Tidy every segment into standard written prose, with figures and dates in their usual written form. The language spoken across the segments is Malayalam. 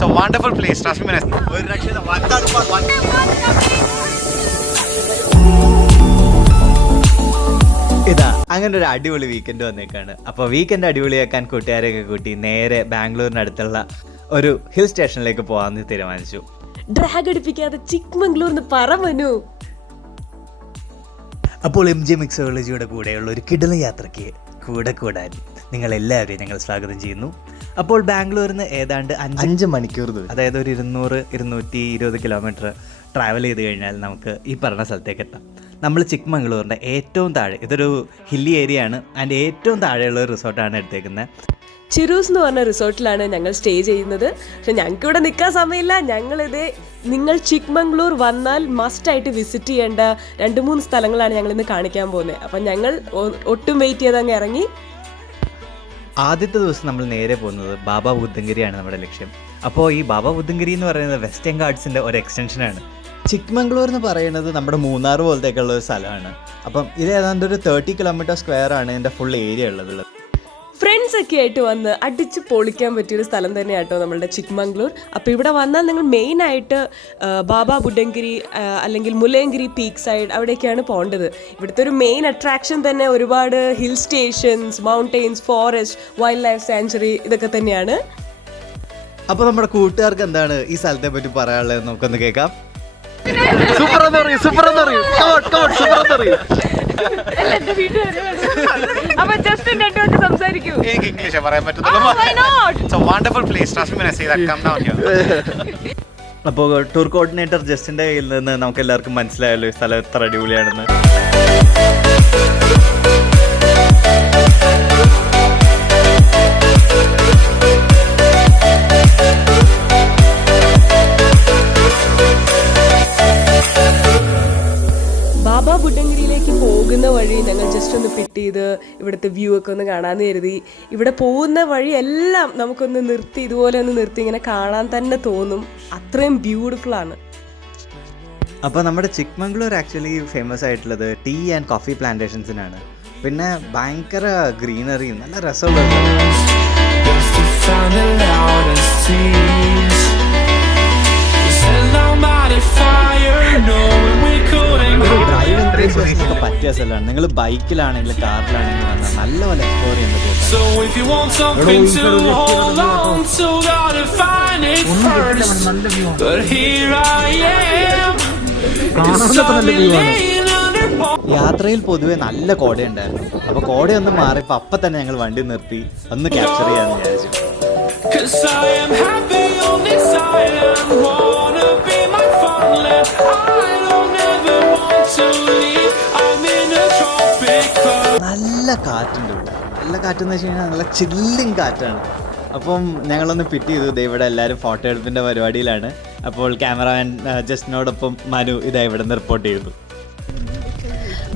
It's a wonderful place. Trust me. ഇതാ അങ്ങനെ ഒരു അടിപൊളി വീക്കെൻഡ് വന്നേക്കാണ്. അപ്പോൾ വീക്കെൻഡ് അടിപൊളിയാക്കാൻ കൂട്ടുകാരെയൊക്കെ കൂട്ടി നേരെ ബാംഗ്ലൂരിനടുത്തുള്ള ഒരു ഹിൽ സ്റ്റേഷനിലേക്ക് പോകാമെന്ന് തീരുമാനിച്ചു. ഡ്രാഗ് അടിപ്പിക്കാതെ ചിക്മംഗ്ലൂർന്ന് പറമനു. അപ്പോൾ MJ മിക്സോളജിയുടെ കൂടെയുള്ള ഒരു കിടല യാത്രയ്ക്ക് കൂടാൻ നിങ്ങളെല്ലാവരെയും ഞങ്ങൾ സ്വാഗതം ചെയ്യുന്നു. അപ്പോൾ ബാംഗ്ലൂരിൽ നിന്ന് ഏതാണ്ട് 5 മണിക്കൂർ ദൂരം, അതായത് ഒരു 200-220 കിലോമീറ്റർ ട്രാവൽ ചെയ്ത് കഴിഞ്ഞാൽ നമുക്ക് ഈ പറഞ്ഞ സ്ഥലത്തേക്ക് എത്താം. നമ്മൾ ചിക്മംഗ്ലൂരിൻ്റെ ഏറ്റവും താഴെ, ഇതൊരു ഹില്ലി ഏരിയ ആണ്, അതിൻ്റെ ഏറ്റവും താഴെയുള്ള ഒരു റിസോർട്ടാണ് എടുത്തേക്കുന്നത്. ചിറൂസ് എന്ന് പറഞ്ഞ റിസോർട്ടിലാണ് ഞങ്ങൾ സ്റ്റേ ചെയ്യുന്നത്. പക്ഷെ ഞങ്ങൾക്ക് ഇവിടെ നിൽക്കാൻ സമയമില്ല. നിങ്ങൾ ചിക്മംഗ്ലൂർ വന്നാൽ മസ്റ്റായിട്ട് വിസിറ്റ് ചെയ്യേണ്ട 2-3 സ്ഥലങ്ങളാണ് ഞങ്ങൾ ഇന്ന് കാണിക്കാൻ പോകുന്നത്. അപ്പം ഞങ്ങൾ ഒട്ടും വെയിറ്റ് ചെയ്ത് അങ്ങ് ഇറങ്ങി. ആദ്യത്തെ ദിവസം നമ്മൾ നേരെ പോകുന്നത് ബാബ ബുദ്ധൻഗിരിയാണ് നമ്മുടെ ലക്ഷ്യം. അപ്പോൾ ഈ ബാബ ബുദ്ധൻഗിരി എന്ന് പറയുന്നത് വെസ്റ്റേൺ ഗാർഡ്സിൻ്റെ ഒരു എക്സ്റ്റൻഷനാണ്. ചിക്മംഗ്ലൂർ എന്ന് പറയുന്നത് നമ്മുടെ മൂന്നാർ പോലത്തേക്കുള്ള ഒരു സ്ഥലമാണ്. അപ്പം ഇത് ഏതാണ്ട് ഒരു 30 കിലോമീറ്റർ സ്ക്വയർ ആണ് ഇതിൻ്റെ ഫുൾ ഏരിയ ഉള്ളത്. ഫ്രണ്ട്സ് ഒക്കെ ആയിട്ട് വന്ന് അടിച്ച് പൊളിക്കാൻ പറ്റിയൊരു സ്ഥലം തന്നെയാട്ടോ നമ്മളുടെ ചിക്മംഗ്ലൂർ. അപ്പോൾ ഇവിടെ വന്നാൽ നിങ്ങൾ മെയിനായിട്ട് ബാബ ബുഡൻഗിരി അല്ലെങ്കിൽ മുല്ലയങ്കിരി പീക്ക് സൈഡ് അവിടേക്കാണ് പോകേണ്ടത്. ഇവിടുത്തെ ഒരു മെയിൻ അട്രാക്ഷൻ തന്നെ ഒരുപാട് hill stations, mountains, forest, wild life sanctuary ഇതൊക്കെ തന്നെയാണ്. അപ്പോൾ നമ്മുടെ കൂട്ടുകാർക്ക് എന്താണ് ഈ സ്ഥലത്തെ പറ്റി പറയാനുള്ളത് നമുക്കൊന്ന് കേൾക്കാം. എനിക്ക് ഇംഗ്ലീഷ് പറയാൻ പറ്റുള്ളൂ. It's a wonderful place. Trust me when I say that. Come down here. അപ്പോൾ ടൂർ കോർഡിനേറ്റർ ജസ്റ്റിൻ്റെ കയ്യിൽ നിന്ന് നമുക്ക് എല്ലാവർക്കും മനസ്സിലായല്ലോ ഈ സ്ഥലം എത്ര അടിപൊളിയാണെന്ന്. ബാബ ബുഡൻഗിരിയിലേക്ക് പോകുന്ന വഴി ഞങ്ങൾ ജസ്റ്റ് ഒന്ന് പിറ്റ് ചെയ്ത് ഇവിടുത്തെ വ്യൂ ഒക്കെ ഒന്ന് കാണാമെന്ന് കരുതി. ഇവിടെ പോകുന്ന വഴി എല്ലാം നമുക്കൊന്ന് നിർത്തി, ഇതുപോലെ ഒന്ന് നിർത്തി ഇങ്ങനെ കാണാൻ തന്നെ തോന്നും. അത്രയും ബ്യൂട്ടിഫുൾ ആണ്. അപ്പോൾ നമ്മുടെ ചിക്മംഗ്ലൂർ ആക്ച്വലി ഫേമസ് ആയിട്ടുള്ളത് ടീ ആൻഡ് കോഫി പ്ലാന്റേഷൻസിനാണ്. പിന്നെ ഭയങ്കര ഗ്രീനറിയും നല്ല രസമുള്ള പറ്റിയ സ്ഥലമാണ്. നിങ്ങൾ ബൈക്കിലാണെങ്കിലും കാറിലാണെങ്കിലും വന്നാൽ നല്ലപോലെ എക്സ്പ്ലോർ ചെയ്യാൻ പറ്റും. യാത്രയിൽ പൊതുവെ നല്ല കോടയുണ്ടായിരുന്നു. അപ്പോൾ കോടയൊന്നും മാറിയപ്പോൾ അപ്പം തന്നെ ഞങ്ങൾ വണ്ടി നിർത്തി ഒന്ന് ക്യാപ്ചർ ചെയ്യാമെന്ന് വിചാരിച്ചു. നല്ല കാറ്റുണ്ട് ഇവിടെ. നല്ല കാറ്റെന്ന് വെച്ച് കഴിഞ്ഞാൽ നല്ല ചില്ലിങ് കാറ്റാണ്. അപ്പം ഞങ്ങളൊന്ന് പിറ്റ് ചെയ്തു. ഇവിടെ എല്ലാവരും ഫോട്ടോ എടുപ്പിൻ്റെ പരിപാടിയിലാണ്. അപ്പോൾ ക്യാമറാമാൻ ജസ്റ്റിനോടൊപ്പം മനു ഇതാ ഇവിടെ നിന്ന് റിപ്പോർട്ട് ചെയ്തു.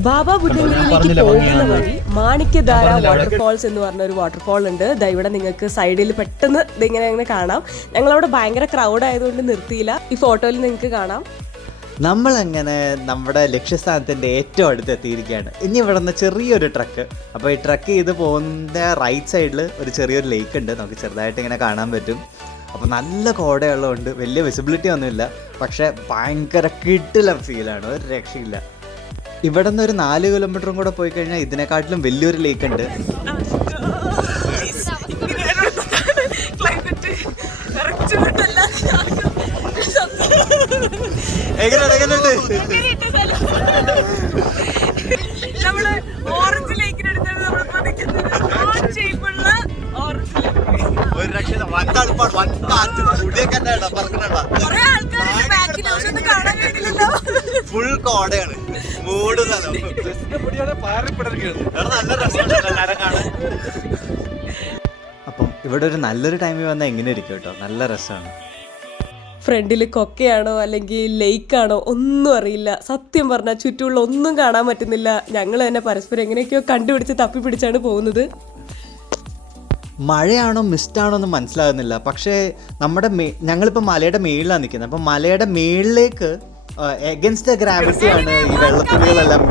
ബാബ ബുഡൻഗിരിയിലേക്ക് പോകുന്ന വഴി മാണിക്യധാര വാട്ടർഫാൾസ് എന്ന് പറഞ്ഞ ഒരു വാട്ടർഫാൾ ഉണ്ട്. ഇവിടെ നിങ്ങൾക്ക് സൈഡിൽ പെട്ടെന്ന് ഇങ്ങനെ കാണാം. ഞങ്ങളവിടെ ഭയങ്കര ക്രൗഡ് ആയതുകൊണ്ട് നിർത്തിയില്ല. ഈ ഫോട്ടോയിൽ നിങ്ങൾക്ക് കാണാം. നമ്മളങ്ങനെ നമ്മുടെ ലക്ഷ്യസ്ഥാനത്തിൻ്റെ ഏറ്റവും അടുത്ത് എത്തിയിരിക്കുകയാണ്. ഇനി ഇവിടെ നിന്ന് ചെറിയൊരു ട്രക്ക്. അപ്പോൾ ഈ ട്രക്ക് ചെയ്ത് പോകുന്ന റൈറ്റ് സൈഡിൽ ഒരു ചെറിയൊരു ലേക്ക് ഉണ്ട്. നമുക്ക് ചെറുതായിട്ട് ഇങ്ങനെ കാണാൻ പറ്റും. അപ്പോൾ നല്ല കോടയുള്ളതുകൊണ്ട് വലിയ വിസിബിലിറ്റി ഒന്നുമില്ല, പക്ഷേ ഭയങ്കര കിടിലം ഫീലാണ്, ഒരു രക്ഷയില്ല. ഇവിടെ നിന്ന് ഒരു 4 കിലോമീറ്ററും കൂടെ പോയി കഴിഞ്ഞാൽ ഇതിനെക്കാട്ടിലും വലിയൊരു ലേക്ക് ഉണ്ട്. ഫുൾ കോടയാണ്. അപ്പം ഇവിടെ ഒരു നല്ലൊരു ടൈമിൽ വന്നാൽ എങ്ങനെ ഇരിക്കും കേട്ടോ, നല്ല രസമാണ്. ഫ്രണ്ടിൽ കൊക്കയാണോ അല്ലെങ്കിൽ ലേക്കാണോ ഒന്നും അറിയില്ല. സത്യം പറഞ്ഞാൽ ചുറ്റുമുള്ള ഒന്നും കാണാൻ പറ്റുന്നില്ല. ഞങ്ങൾ തന്നെ പരസ്പരം എങ്ങനെയൊക്കെയോ കണ്ടുപിടിച്ച് തപ്പിപ്പിടിച്ചാണ് പോകുന്നത്. മഴയാണോ മിസ്റ്റാണോ ഒന്നും മനസ്സിലാകുന്നില്ല. പക്ഷേ ഞങ്ങളിപ്പോൾ മലയുടെ മേളിലാണ് നിൽക്കുന്നത്. അപ്പം മലയുടെ മേളിലേക്ക് എഗൻസ്റ്റ് ദ ഗ്രാവിറ്റി ആണ് ഈ വെള്ളത്തുള്ളികളെല്ലാം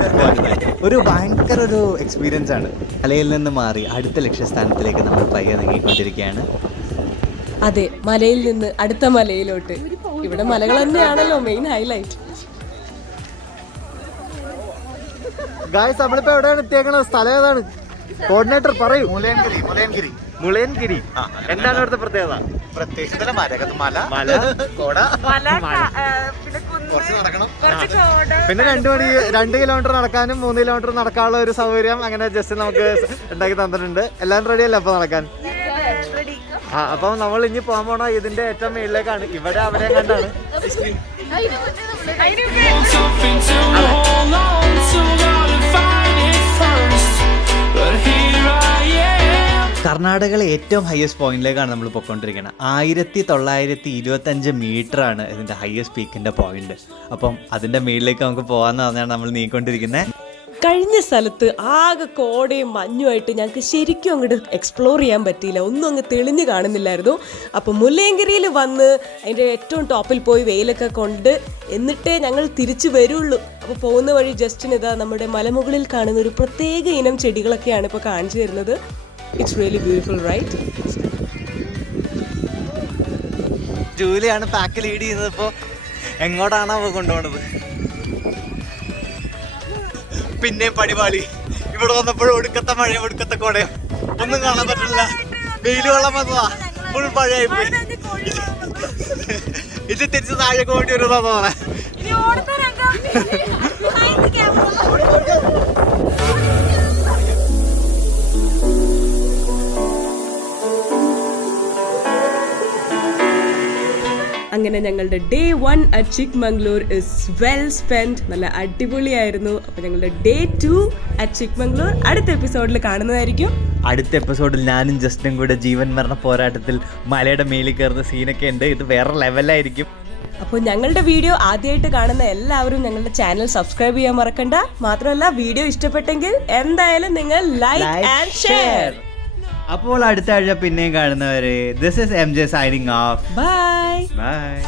ഒരു ഭയങ്കര ഒരു എക്സ്പീരിയൻസ് ആണ്. മലയിൽ നിന്ന് മാറി അടുത്ത ലക്ഷ്യസ്ഥാനത്തിലേക്ക് നമ്മൾ പയ്യെ നീങ്ങിക്കൊണ്ടിരിക്കുകയാണ്. അതെ, മലയിൽ നിന്ന് അടുത്ത മലയിലോട്ട്. ഇവിടെ മലകൾ തന്നെയാണല്ലോ മെയിൻ ഹൈലൈറ്റ്. ഗായ്സ്, നമ്മളിപ്പോ എവിടെയാണ് എത്തിയേക്കണ? സ്ഥലം ഏതാണ്? കോർഡിനേറ്റർ പറയൂ. മുളയൻഗിരി. എന്താണ് ഇവിടുത്തെ പ്രത്യേകത? പ്രത്യേകിച്ച് മല മല, കോട, കുറച്ച് നടക്കണം. പിന്നെ 2 കിലോമീറ്റർ നടക്കാനും 3 കിലോമീറ്റർ നടക്കാനുള്ള ഒരു സൗകര്യം അങ്ങനെ ജസ്റ്റ് നമുക്ക് ഉണ്ടാക്കി തന്നിട്ടുണ്ട്. എല്ലാവരും റെഡി അല്ലേ അപ്പൊ നടക്കാൻ? അപ്പം നമ്മൾ ഇനി പോകാൻ പോണ ഇതിന്റെ ഏറ്റവും മേളിലേക്കാണ്. ഇവിടെ അവരെ കണ്ടാണ് കർണാടകയിലെ ഏറ്റവും ഹയസ്റ്റ് പോയിന്റിലേക്കാണ് നമ്മൾ പൊയ്ക്കൊണ്ടിരിക്കുന്നത്. 1925 മീറ്ററാണ് ഇതിൻ്റെ ഹയസ്റ്റ് പീക്കിൻ്റെ പോയിന്റ്. അപ്പം അതിൻ്റെ മേളിലേക്ക് നമുക്ക് പോകാമെന്ന് പറഞ്ഞാണ് നമ്മൾ നീങ്ങിക്കൊണ്ടിരിക്കുന്നത്. കഴിഞ്ഞ സ്ഥലത്ത് ആകെ കോടയും മഞ്ഞുമായിട്ട് ഞങ്ങൾക്ക് ശരിക്കും അങ്ങോട്ട് എക്സ്പ്ലോർ ചെയ്യാൻ പറ്റിയില്ല. ഒന്നും അങ്ങ് തെളിഞ്ഞ് കാണുന്നില്ലായിരുന്നു. അപ്പോൾ മുല്ലയങ്കിരിയിൽ വന്ന് അതിൻ്റെ ഏറ്റവും ടോപ്പിൽ പോയി വെയിലൊക്കെ കൊണ്ട് എന്നിട്ടേ ഞങ്ങൾ തിരിച്ചു വരുള്ളൂ. അപ്പോൾ പോകുന്ന വഴി ജസ്റ്റിന് ഇതാ നമ്മുടെ മലമുകളിൽ കാണുന്ന ഒരു പ്രത്യേക ഇനം ചെടികളൊക്കെയാണ് ഇപ്പോൾ കാണിച്ചു തരുന്നത്. It's really beautiful, right? ജൂലിയാണ് പാക്ക് ലീഡ് ചെയ്യുന്നത്. ഇപ്പോൾ എങ്ങോട്ടാണോ കൊണ്ടുപോകുന്നത്? പിന്നെയും പടിപാളി. ഇവിടെ വന്നപ്പോഴും ഒടുക്കത്തെ മഴയും ഒടുക്കത്തെ കോടയും ഒന്നും കാണാൻ പറ്റില്ല. വെയിൽ വെള്ളം വന്നതാ, ഫുൾ മഴയായി പോയി. ഇത് തിരിച്ച് താഴെ വേണ്ടി വരുന്നതാ തോന്നണേ. അങ്ങനെ ഞങ്ങളുടെ day 1 at Chikmagalur is well spend. നല്ല അടിപൊളിയായിരുന്നു. അപ്പോൾ ഞങ്ങളുടെ ഡേ 2 അറ്റ് ചിക്മംഗ്ലൂർ അടുത്ത എപ്പിസോഡിൽ കാണുന്നതായിരിക്കും. അടുത്ത എപ്പിസോഡിൽ ഞാനും ജസ്റ്റിനും കൂടെ ജീവൻ മരണ പോരാട്ടത്തിൽ മലയുടെ മേലിൽ കയറുന്ന സീനൊക്കെ ഉണ്ട്. ഇത് വേറെ ലെവലായിരിക്കും. അപ്പോൾ ഞങ്ങളുടെ വീഡിയോ ആദ്യമായിട്ട് കാണുന്ന എല്ലാവരും ഞങ്ങളുടെ ചാനൽ സബ്സ്ക്രൈബ് ചെയ്യാൻ മറക്കണ്ട. മാത്രമല്ല, വീഡിയോ ഇഷ്ടപ്പെട്ടെങ്കിൽ എന്തായാലും നിങ്ങൾ ലൈക്ക് ആൻഡ് ഷെയർ. അപ്പോൾ അടുത്ത ആഴ്ച പിന്നെയും കാണുന്നവരെ, this is MJ signing off. Bye. Bye.